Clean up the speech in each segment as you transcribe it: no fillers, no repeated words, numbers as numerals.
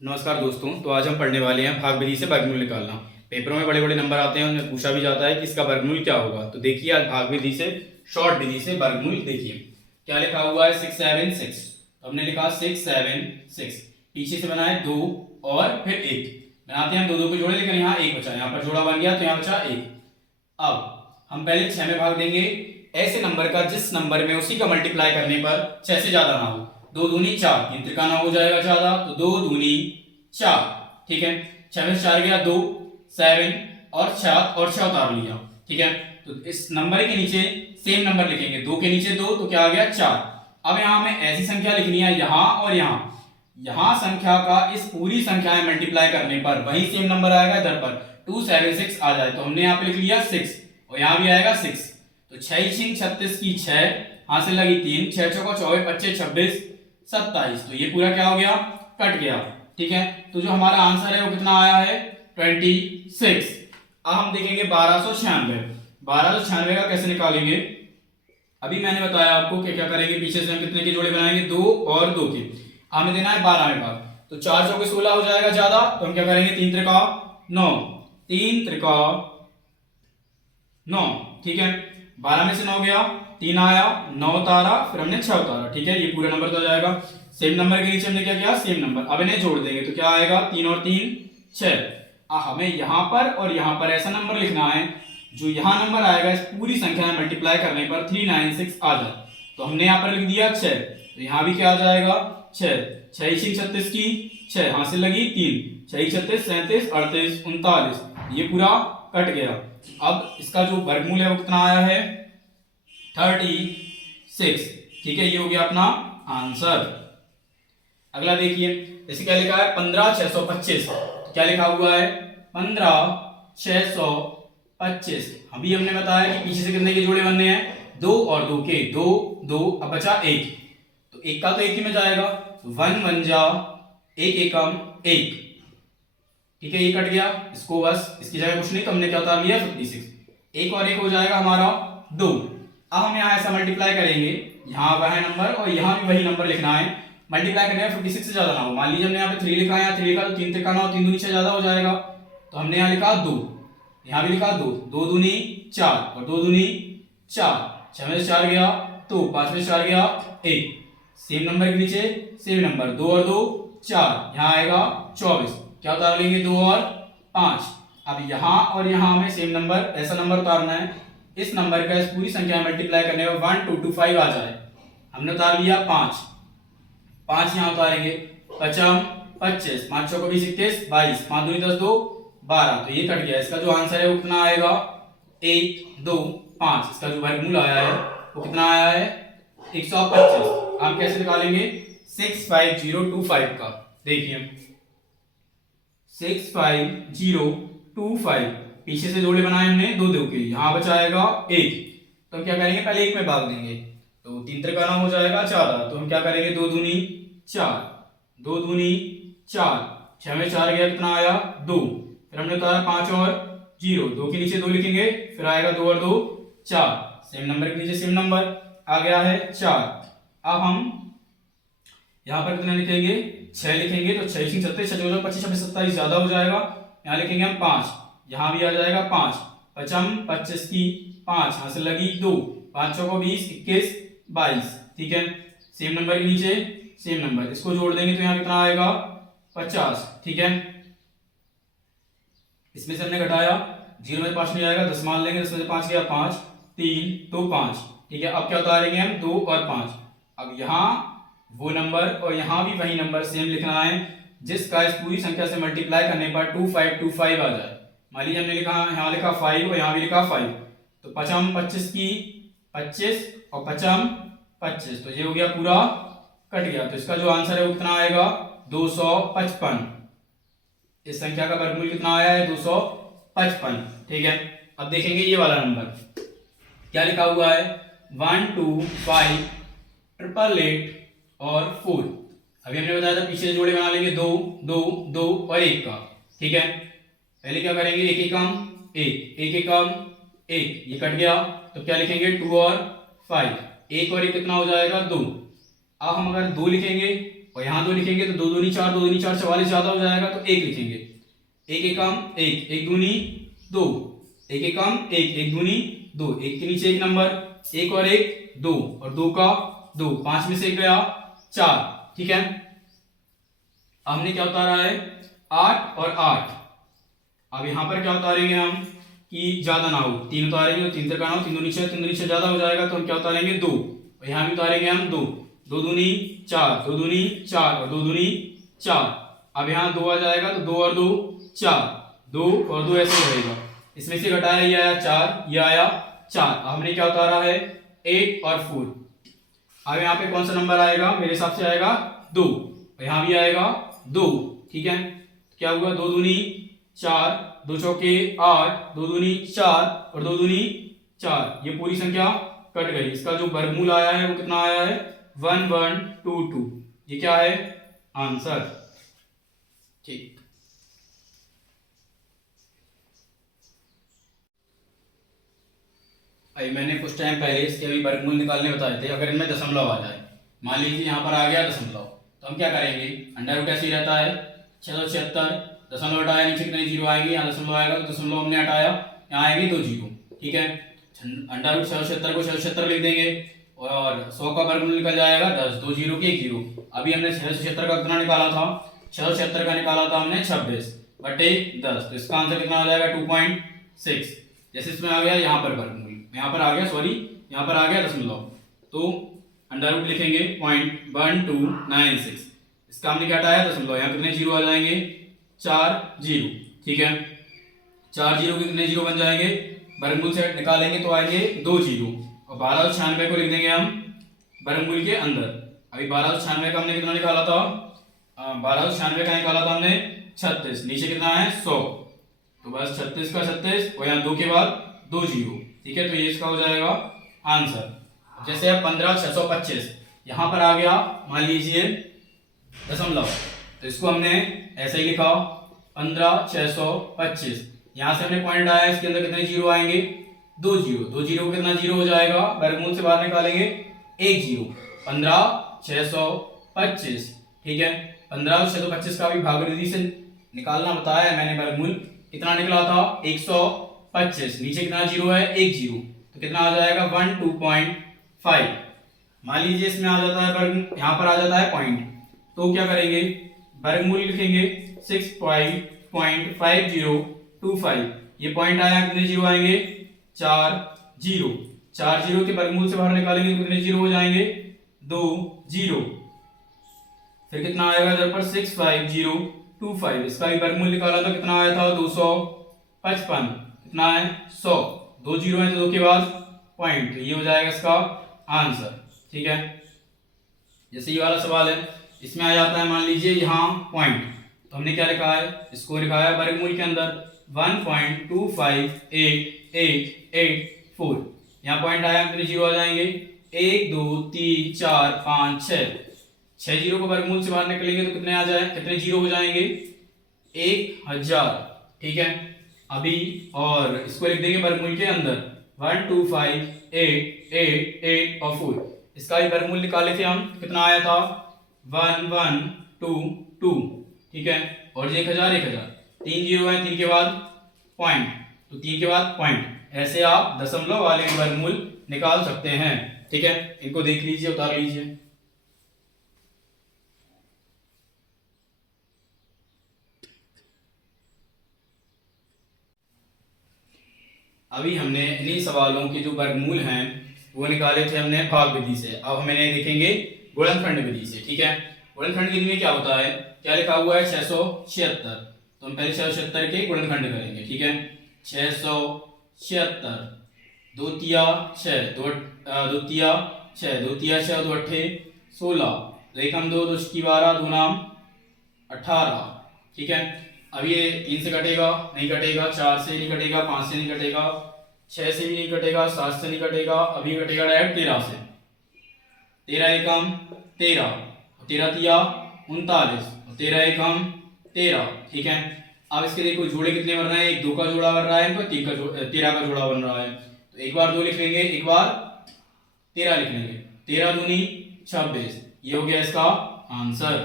नमस्कार दोस्तों। तो आज हम पढ़ने वाले हैं भाग विधि से वर्गमूल निकालना। पेपरों में बड़े बड़े नंबर आते हैं, उनमें पूछा भी जाता है कि इसका वर्गमूल क्या होगा। तो देखिए आज भाग विधि से शॉर्ट विधि से वर्गमूल देखिए क्या लिखा हुआ है 676। तो हमने लिखा 676, पीछे से बनाए 2 और फिर 1 बनाते हैं हम। दो दो को जोड़े लेकिन यहाँ 1 बचा, यहाँ पर जोड़ा बन गया तो यहाँ बचा 1। अब हम पहले 6 में भाग देंगे ऐसे नंबर का जिस नंबर में उसी का मल्टीप्लाई करने पर 6 से ज्यादा ना हो। 2 दूनी 4, 3 त्रिकाना हो जाएगा ज्यादा, तो 2 दूनी 4। ठीक है, 6 में से 4 गया 2, 7 और 7 और 6 उतार लिया। ठीक है, तो इस नंबर के नीचे सेम नंबर लिखेंगे, 2 के नीचे 2 तो क्या आ गया 4। अब यहाँ हमें ऐसी संख्या लिखनी है यहाँ और यहाँ। यहाँ संख्या का इस पूरी संख्या में मल्टीप्लाई करने पर वही सेम नंबर आएगा इधर पर 276 आ जाए, तो हमने यहाँ पे लिख लिया 6 और यहाँ भी आएगा 6। तो 6 6 36 की 6 हाथ से लगी 3, 6 चौका 24, 25 26 27, तो ये पूरा क्या हो गया, कट गया। ठीक है, तो जो हमारा आंसर है वो कितना आया है 26। अब हम देखेंगे 1296। 1296 का कैसे निकालेंगे, अभी मैंने बताया आपको कि क्या करेंगे, पीछे से हम कितने के जोड़े बनाएंगे 2 और 2 के। हमें देना है 12 में भाग, तो 4 चौके 16 हो जाएगा ज्यादा, तो हम क्या करेंगे 3 त्रिका 9, 3 त्रिका 9। ठीक है, 12 में से 9 गया, 3 आया, 9 उतारा, फिर हमने 6 उतारा। ठीक है, ये पूरा नंबर तो आ जाएगा। सेम नंबर के नीचे हमने क्या किया, सेम नंबर। अब इन्हें जोड़ देंगे तो क्या आएगा, 3 और 3 6। हमें यहाँ पर और यहाँ पर ऐसा नंबर लिखना है जो यहाँ नंबर आएगा इस पूरी संख्या में मल्टीप्लाई करने पर 396 आ जाए। तो हमने यहाँ पर लिख दिया 6, तो यहाँ भी क्या आ जाएगा 6। 6 36 की 6 हाथ से लगी 3, 6 36 37 38 39, ये पूरा कट गया। अब इसका जो वर्गमूल है वो कितना आया है 36। ठीक है, ये हो गया अपना आंसर। अगला देखिए, जैसे क्या लिखा है 15625, तो क्या लिखा हुआ है 15625। अभी हमने बताया कि पीछे से कितने के जोड़े बनने हैं, 2 और 2 के, 2 2, अब बचा 1, तो 1 का तो 1 ही में जाएगा, 1 1 जा 1 एकम 1। ठीक है, ये कट गया, इसको बस इसकी जगह कुछ नहीं तो हमने क्या उतार लिया 56। 1 और 1 हो जाएगा हमारा 2। अब हम यहाँ ऐसा मल्टीप्लाई करेंगे, यहाँ वह नंबर और यहाँ भी वही नंबर लिखना है। मल्टीप्लाई करने में 56 से ज्यादा ना हो। मान लीजिए हमने यहाँ पे 3 लिखा है, यहाँ 3 लिखा तो 3 त्रिका 9, 3 दूनी 6 ज्यादा हो जाएगा, तो हमने यहाँ लिखा 2, यहाँ भी लिखा 2, 2 दूनी 4 और 2 दूनी 4, 6 में से 4 गया 2, 5 में से 4 गया 1, सेम नंबर के नीचे सेम नंबर, 2 और 2 4, यहाँ आएगा 24, क्या उतार लेंगे 2 और 5। अब यहाँ और यहाँ हमें सेम नंबर ऐसा नंबर उतारना है इस नंबर का इस पूरी संख्या में मल्टीप्लाई करने में 1225 आ जाए। हमने उतार लिया 5, 5 यहाँ उतारेंगे, 55 25, 5 चौको 20 21 22, 5 दूनी 10 2 12, तो ये कट गया। इसका जो आंसर है वो कितना आएगा 1 2 5। इसका जो वर्गमूल आया है वो कितना आया है 125। हम कैसे निकालेंगे 65025 का, देखिए 65025, पीछे से जोड़े बनाए हमने 2 2 के, यहाँ बचाएगा 1, तो हम क्या करेंगे पहले 1 में भाग देंगे, तो 3 त्रिकाना हो जाएगा 4, तो हम क्या करेंगे 2 दूनी 4, 2 दूनी 4, 6 में 4 गया कितना आया 2, फिर हमने उतारा 5 और 0, 2 के नीचे 2 लिखेंगे, फिर आएगा 2 और 2 4, सेम नंबर के नीचे सेम नंबर आ गया है 4। अब हम यहाँ पर कितना लिखेंगे 6 लिखेंगे, तो 6 6 36 26 25 26 27 ज्यादा हो जाएगा, यहाँ लिखेंगे हम 5, यहाँ भी आ जाएगा 5, 55 25 की 5 यहाँ से लगी 2, 5 चौको 20 21 22। ठीक है, सेम नंबर के नीचे सेम नंबर, इसको जोड़ देंगे तो यहाँ कितना आएगा 50। ठीक है, इसमें से हमने घटाया 0 में 5 नहीं आएगा, 10 मान लेंगे, 10 में से 5 गया 5 3 2 5। ठीक है, अब क्या उतारेंगे हम 2 और 5। अब यहाँ वो नंबर और यहाँ भी वही नंबर सेम लिखना है जिसका इस पूरी संख्या से मल्टीप्लाई करने पर 2525 आ जाए। मान लीजिए हमने लिखा यहाँ लिखा 5 और यहाँ भी लिखा 5, तो 55 25 की 25 और 55 25, तो ये हो गया पूरा कट गया। तो इसका जो आंसर है वो कितना आएगा 255। इस संख्या का वर्गमूल कितना आया है 255। ठीक है, अब देखेंगे ये वाला नंबर क्या लिखा हुआ है 1 2 5 888 और 4। अभी हमने बताया था पीछे जोड़े बना लेंगे 2 2 2 और 1 का। ठीक है, पहले क्या करेंगे 1 एकम 1 1 एकम 1, ये कट गया, तो क्या लिखेंगे 2 और 5, 1 और 1 कितना हो जाएगा 2। अब हम अगर 2 लिखेंगे और यहाँ 2 लिखेंगे तो 2 दूनी 4, 2 दूनी 4, 44 ज्यादा हो जाएगा तो 1 लिखेंगे। एक एकम 1, 1 दूनी 2, एक एकम 1, 1 दूनी 2, 1 के नीचे 1 नंबर, 1 और 1 2 और 2 का 2, 5 में से 1 गया 4। ठीक है, हमने क्या उतारा है 8 और 8। अब यहाँ पर क्या उतारेंगे हम कि ज्यादा ना हो, 3 उतारेंगे तो 3 तक आना हो, 3 दूनी 6, 3 दूनी 6 ज्यादा हो जाएगा तो हम क्या उतारेंगे 2, और यहाँ भी उतारेंगे हम 2, 2 दूनी 4, 2 दूनी 4 और 2 दूनी 4। अब यहाँ 2 आ जाएगा तो 2 और 2 4, 2 और 2 ऐसे ही रहेगा। इसमें से घटाया ये आया 4, ये आया 4। अब हमने क्या उतारा है 8 और 4। अब यहाँ पे कौन सा नंबर आएगा, मेरे हिसाब से आएगा 2, और यहाँ भी आएगा 2। ठीक है, क्या हुआ 2 दूनी 4, 2 चौके 8, 2 दूनी 4 और 2 दूनी 4, ये पूरी संख्या कट गई। इसका जो वर्गमूल आया है वो कितना आया है 1122। ये क्या है आंसर। ठीक, अभी मैंने कुछ टाइम पहले इसके अभी वर्गमूल निकालने बताए थे। अगर इनमें दशमलव आ जाए, मान लीजिए यहाँ पर आ गया दशमलव, तो हम क्या करेंगे, अंडर रूट ऐसे ही रहता है 676, दशमलव हटाया नीचे कितने जीरो आएंगे, यहाँ दशमलव आएगा तो दशमलव हमने हटाया, यहाँ आएंगे 2 जीरो। ठीक है, अंडर रूट 676 को 676 लिख देंगे और 100 का वर्गमूल निकल जाएगा 10, 2 जीरो के 1 जीरो। अभी हमने 676 का कितना निकाला था, 676 का निकाला था हमने 26 बटे 10, तो इसका आंसर कितना आ जाएगा 2.6। जैसे इसमें आ गया यहाँ पर वर्गमूल, यहाँ पर आ गया सॉरी यहाँ पर आ गया दशमलव, तो अंडर रूट लिखेंगे 0.1296। इसका हमने क्या हटाया दशमलव, यहाँ कितने जीरो आ जाएंगे 4 जीरो। ठीक है, 4 जीरो के कितने जीरो बन जाएंगे, वर्गमूल से निकालेंगे तो आएंगे 2 जीरो, और 1296 को लिख देंगे हम वर्गमूल के अंदर। अभी 1296 का हमने कितना निकाला था, 1296 का निकाला था हमने 36, नीचे कितना है 100, तो बस 36 का 36 और यहाँ 2 के बाद 2 जीरो। ठीक है, तो ये इसका हो जाएगा आंसर। जैसे अब 15625 यहाँ पर आ गया, मान लीजिए दशमलव, तो इसको हमने ऐसे ही लिखा 15625। यहाँ से हमने पॉइंट आया, इसके अंदर कितने जीरो आएंगे 2 जीरो, 2 जीरो को कितना जीरो हो जाएगा, वर्गमूल से बाहर निकालेंगे 1 जीरो, 15625। ठीक है, 15625 का भी भागीरथी से निकालना बताया है मैंने। वर्गमूल कितना निकला था 125, नीचे कितना जीरो है 1 जीरो, तो कितना आ जाएगा 12.5। मान लीजिए इसमें आ जाता है वर्ग, यहाँ पर आ जाता है पॉइंट, तो क्या करेंगे वर्गमूल लिखेंगे 6.5025। ये पॉइंट आया, कितने जीरो आएंगे 4 जीरो, 4 जीरो के वर्गमूल से बाहर निकालेंगे तो कितने जीरो हो जाएंगे 2 जीरो। फिर कितना आएगा इधर पर 65025, इसका भी वर्गमूल निकाला था, कितना आया था 255, कितना है 100, 2 जीरो है तो 2 के बाद पॉइंट, तो ये हो जाएगा इसका आंसर। ठीक है, जैसे ये वाला सवाल है, इसमें आ जाता है मान लीजिए यहाँ पॉइंट, तो हमने क्या लिखा है, इसको लिखा है वर्गमूल के अंदर 1.2588884। यहाँ पॉइंट आया, कितने जीरो आ जाएंगे 1 2 3 4 5 6, 6 जीरो को वर्गमूल से बाहर निकलेंगे तो कितने आ जाए, कितने जीरो हो जाएंगे 1000। ठीक है, अभी और इसको लिख देंगे वर्गमूल के अंदर 1258884। इसका भी वर्गमूल निकाले थे हम, कितना आया था 1122। ठीक है, और 1000 1000, 3 जीरो है, 3 के बाद पॉइंट, तो 3 के बाद पॉइंट, ऐसे आप दशमलव वाले वर्गमूल निकाल सकते हैं। ठीक है, इनको देख लीजिए, उतार लीजिए। अभी हमने इन्हीं सवालों के जो वर्गमूल हैं वो निकाले थे हमने भाग विधि से। अब हम इन्हें देखेंगे गुणनखंड विधि से। ठीक है, गुणनखंड विधि में क्या होता है, क्या लिखा हुआ है 676, तो हम पहले 676 के गुणनखंड करेंगे। ठीक है, 676, दो तिया 6, दो तिया 6, दो तिया 6, दो अट्ठे 16, दो एकम 2, 2 की 12, 2 नाम 18। ठीक है, अब ये 3 से कटेगा नहीं कटेगा, 4 से नहीं कटेगा, 5 से नहीं कटेगा, 6 से भी नहीं कटेगा, 7 से नहीं कटेगा, अभी कटेगा डायरेक्ट 13 से। 13 एकम 13, 13 तिया 39, 13 एकम 13। ठीक है, अब इसके देखो जोड़े कितने बन रहे हैं, एक 2 का जोड़ा बन रहा है, इनको 13 का जोड़ा बन रहा है, तो एक बार 2 लिख लेंगे, एक बार 13 लिख लेंगे, 13 दूनी 26, ये हो गया इसका आंसर।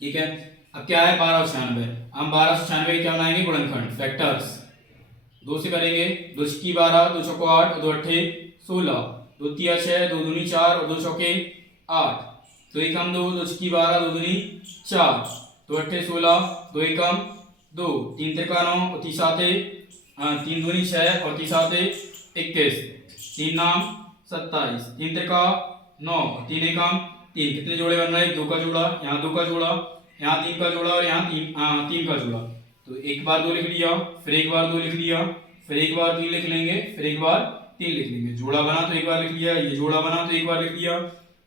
ठीक है, अब क्या है 1296, हम 1296 क्या बनाएंगे गुणनखंड फैक्टर्स। 2 से करेंगे, 2 की 12, 2 चौको 8, 2 अट्ठे 16, 2 तिया 6, 2 दूनी 4 और 2 चौके 8, 2 एकम 2, 2 की 12, 2 दूनी 4, 2 अट्ठे 16, 2 एकम 2, 3 तिरका 9 और 3 साते 3 दूनी 6 और 3 साते 21, 3 नाम 27, 3 तिरका 9 और 3 एकम 3, कितने जोड़े बन रहे हैं 2 का जोड़ा, यहाँ 2 का जोड़ा, यहाँ 3 का जोड़ा और यहाँ 3 का जोड़ा। तो एक बार 2 लिख लिया, फिर एक बार 2 लिख लिया, फिर एक बार 3 लिख लेंगे, फिर एक बार 3 लिख लेंगे। जोड़ा बना तो एक बार लिख लिया, ये जोड़ा बना तो एक बार लिख लिया,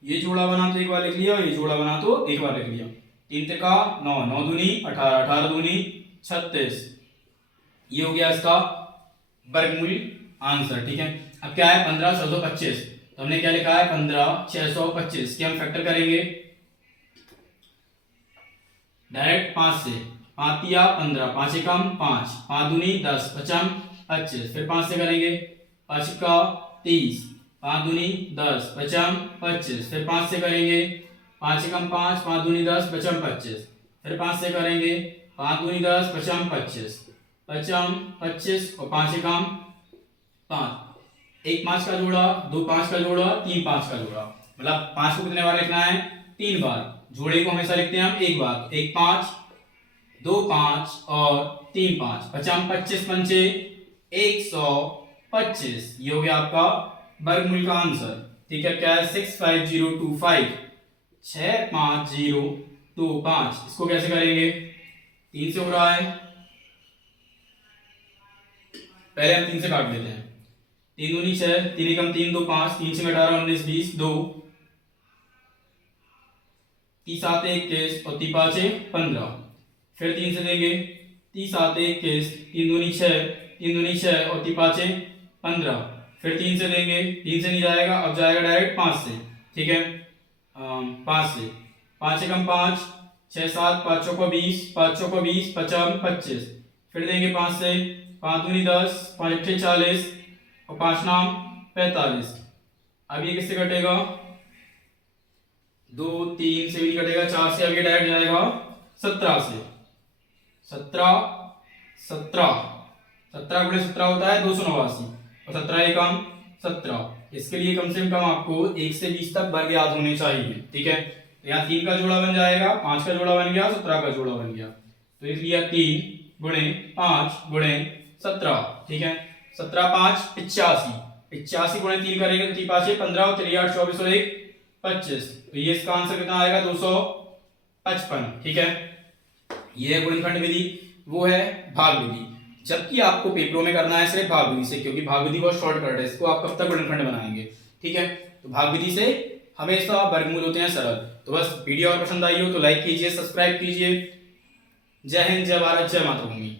ये जोड़ा बना तो एक बार लिख लिया, ये जोड़ा बना तो एक बार लिख लिया। 3 तिरका 9, 9 दूनी 18, 18 दूनी 36, ये हो गया इसका वर्गमूल आंसर। ठीक है, अब क्या है 15,625, तो हमने क्या लिखा है 15,625 की हम फैक्टर करेंगे डायरेक्ट 5 से, 5 तिया 15, 5 एकम 5, 5 दूनी 10, 5 25, फिर 5 से करेंगे, 5 का 30, 5 दूनी 10, 5 25, फिर 5 से करेंगे, 5 एकम 5, 5 दूनी 10, 5 25, फिर 5 से करेंगे, 5 दूनी 10, 5 25, 5 25 और 5 एकम 5, 1 5 का जोड़ा, 2 5 का जोड़ा, 3 5 का जोड़ा, मतलब 5 को कितने बार लिखना है 3 बार। जोड़े को हमेशा लिखते हैं हम एक बार, 1 5, 2 5 और 3 5, 5 25 पंचे 125, ये हो गया आपका वर्गमूल का आंसर। ठीक है, क्या है 65025, 65025, इसको कैसे करेंगे 3 से हो रहा है, पहले हम 3 से काट लेते हैं, 3 दूनी 6, 3 एकम 3, 2 5, 3 6 18 19 20, 2 3 7 21 और 3 5 15, फिर 3 से देंगे, 3 7 21, 3 दूनी 6, 3 दूनी 6 और 3 5 15, फिर 3 से देंगे, 3 से नहीं जाएगा, अब जाएगा डायरेक्ट 5 से। ठीक है, 5 से, 5 एकम 5, 6 7, 5 चौको 20, 5 चौको 20, 5 25, फिर देंगे 5 से, 5 दूनी 10, 5 अट्ठे 40 और 5 नाम 45। अब ये किससे कटेगा 2 3 से भी कटेगा, 4 से, अब ये डायरेक्ट जाएगा 17 से, 17 17 17 गुणे 17 होता है 289 और 17 एकम 17। इसके लिए कम से कम आपको 1 से 20 तक वर्ग याद होने चाहिए। ठीक है, तो यहाँ 3 का जोड़ा बन जाएगा, 5 का जोड़ा बन गया, 17 का जोड़ा बन गया, तो लिख लिया 3 गुणे 5 गुणे 17। ठीक है, 17 5 85, 85 गुणे 3 करेंगे तो 3 5 15 और 3 8 24 और 1 25, तो ये इसका आंसर कितना आएगा 255। ठीक है, ये है गुणनखंड विधि, वो है भाग विधि। जबकि आपको पेपरों में करना है सिर्फ भाग विधि से, क्योंकि भाग विधि बहुत शॉर्टकट है, इसको आप कब तक गुणनखंड बनाएंगे। ठीक है, तो भाग विधि से हमेशा वर्गमूल होते हैं सरल। तो बस वीडियो और पसंद आई हो तो लाइक कीजिए, सब्सक्राइब कीजिए। जय हिंद, जय भारत, जय मातृभूमि।